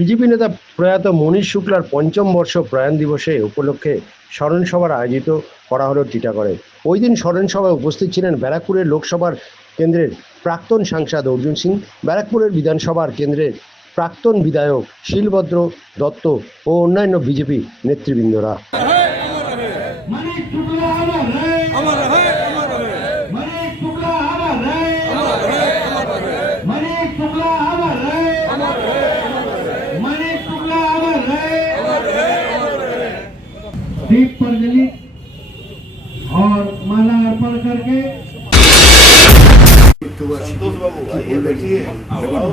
BJP নেতা প্রয়াত মনীষ শুক্লার পঞ্চম বর্ষ প্রয়াণ দিবসে উপলক্ষে স্মরণসভার আয়োজিত করা হলো টিটাগড়ে। ওই দিন স্মরণসভায় উপস্থিত ছিলেন ব্যারাকপুরের লোকসভার কেন্দ্রের প্রাক্তন সাংসদ অর্জুন সিং, ব্যারাকপুরের বিধানসভার কেন্দ্রের প্রাক্তন বিধায়ক শিলভদ্র দত্ত ও অন্যান্য বিজেপি নেতৃবৃন্দরা।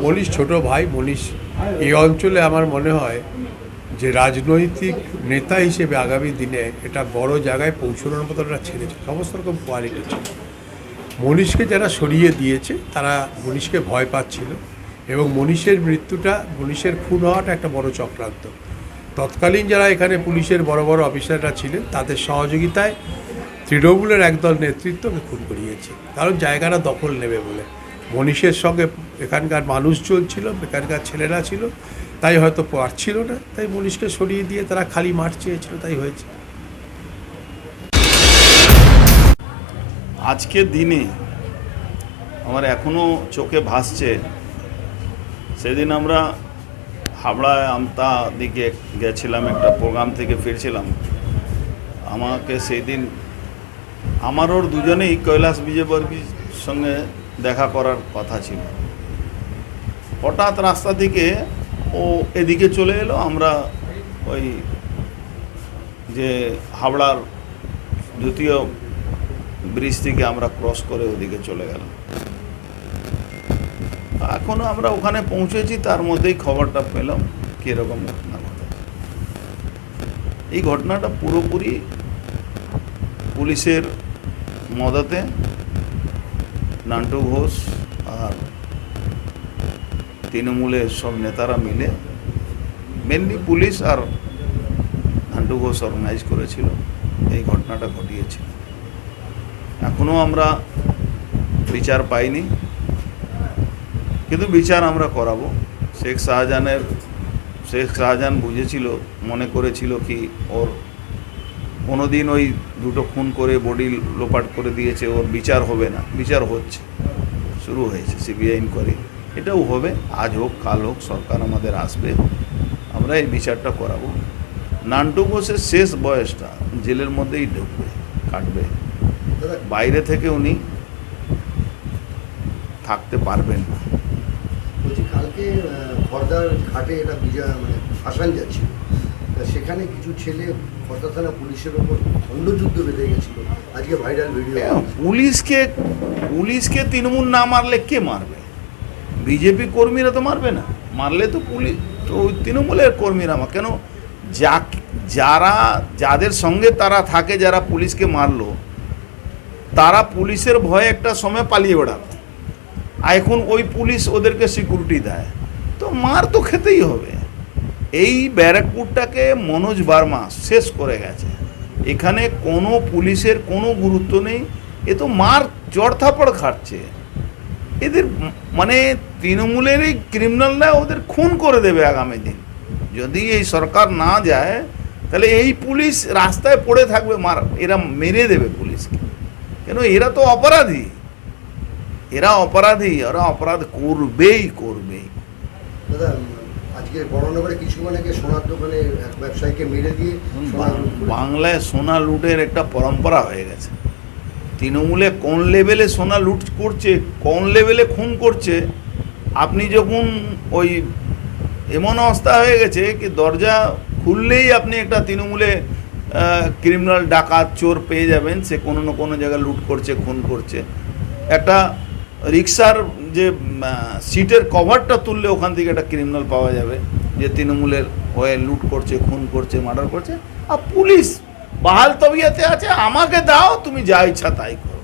মনীষ ছোট ভাই, মনীষ। এই অঞ্চলে আমার মনে হয় যে রাজনৈতিক নেতা হিসেবে আগামী দিনে এটা বড় জায়গায় পৌঁছানোর মতো একটা ছেড়েছে সমস্ত রকম কোয়ালিটি ছিল। মনীষকে যারা সরিয়ে দিয়েছে, তারা মনীষকে ভয় পাচ্ছিল এবং মনীষের মৃত্যুটা, মনীষের খুন হওয়াটা একটা বড় চক্রান্ত। তৎকালীন যারা এখানে পুলিশের বড় বড় অফিসাররা ছিলেন, তাদের সহযোগিতায় তৃণমূলের একদল নেতৃত্বকে খুন করিয়েছে। কারণ জায়গাটা দখল নেবে বলে। মনীষের সঙ্গে এখানকার মানুষজন ছিল এখানকার ছেলেরা ছিল। তাই হয়তো পারছিল না। তাই মনীষকে সরিয়ে দিয়ে তারা খালি মাঠ চেয়েছিল, তাই হয়েছে। আজকের দিনে আমার এখনও চোখে ভাসছে, সেদিন আমরা হাবড়ায় আমতা দিকে গেছিলাম, একটা প্রোগ্রাম থেকে ফিরছিলাম। আমাকে সেই দিন আমার ওর দুজনেই কৈলাস বিজয়বর্গীর সঙ্গে দেখা করার কথা ছিল। হঠাৎ রাস্তা থেকে ও এদিকে চলে এলো, আমরা ওই যে হাবড়ার দ্বিতীয় ব্রিজ থেকে আমরা ক্রস করে ওদিকে চলে গেলাম। এখনও আমরা ওখানে পৌঁছেছি, তার মধ্যেই খবরটা পেলাম কীরকম ঘটনা ঘটে এই ঘটনাটা পুরোপুরি পুলিশের মদতে নান্টু ঘোষ আর তৃণমূলের সব নেতারা মিলে মেনলি পুলিশ আর নান্টু ঘোষ অর্গানাইজ করেছিল। এই ঘটনাটা ঘটিয়েছে। এখনও আমরা বিচার পাইনি। কিন্তু বিচার আমরা করাবো। শেখ শাহজাহানের, শেখ শাহজাহান বুঝেছিল, মনে করেছিল কি ওর কোনো দিন ওই দুটো খুন করে বডি লোপাট করে দিয়েছে, ওর বিচার হবে না। বিচার হচ্ছে। শুরু হয়েছে সিবিআই ইনকোয়ারি এটাও হবে। আজ হোক, কাল হোক, সরকার আমাদের আসবে। আমরা এই বিচারটা করাবো। নান্টু ঘোষের শেষ বয়সটা জেলের মধ্যেই ঢুকবে, কাটবে। বাইরে থেকে উনি থাকতে পারবেন না। বলছি, কালকে খর্দার ঘাটে এটা বিজয় মানে আসান যাচ্ছিল। তা সেখানে কিছু ছেলে খর্দা থানা পুলিশের ওপর খণ্ডযুদ্ধ বেঁধে গেছিল। আজকে ভাইরাল ভিডিও হ্যাঁ, পুলিশকে পুলিশকে তৃণমূল না মারলে কে মারবে? বিজেপি কর্মীরা তো মারবে না। মারলে তো পুলিশ তো ওই তৃণমূলের কর্মীরা মা কেন যা যারা যাদের সঙ্গে তারা থাকে যারা পুলিশকে মারলো তারা পুলিশের ভয়ে একটা সময় পালিয়ে বেড়াতো আর এখন ওই পুলিশ ওদেরকে সিকিউরিটি দেয়। তো মার তো খেতেই হবে। এই ব্যারাকপুরটাকে মনোজ বার্মা শেষ করে গেছে। এখানে কোনো পুলিশের কোনো গুরুত্ব নেই। এ তো মার চড়থাপড় খাচ্ছে এদের মানে তৃণমূলেরই ক্রিমিনালরা ওদের খুন করে দেবে আগামী দিন। যদি এই সরকার না যায়, তাহলে এই পুলিশ রাস্তায় পড়ে থাকবে মার, এরা মেরে দেবে পুলিশকে। কেন এরা তো অপরাধী। এরা অপরাধী, ওরা অপরাধ করবেই করবেই। দাদা আজকে বড়নগরে কিছু অনেকে সোনার দোকানে এক ব্যবসায়ীকে মেরে দিয়ে। বাংলায় সোনা লুটের একটা পরম্পরা হয়ে গেছে তৃণমূলে কোন লেভেলে সোনা লুট করছে কোন লেভেলে খুন করছে আপনি যখন ওই এমন অবস্থা হয়ে গেছে কি দরজা খুললেই আপনি একটা তৃণমূলে ক্রিমিনাল ডাকাত চোর পেয়ে যাবেন সে কোনো না কোনো জায়গায় লুট করছে খুন করছে একটা রিক্সার যে সিটের কভারটা তুললে ওখান থেকে একটা ক্রিমিনাল পাওয়া যাবে। যে তৃণমূলের হয়ে লুট করছে, খুন করছে, মার্ডার করছে। আর পুলিশ বাহাল তবিয়াতে আছে, আমাকে দাও, তুমি যা ইচ্ছা তাই করো।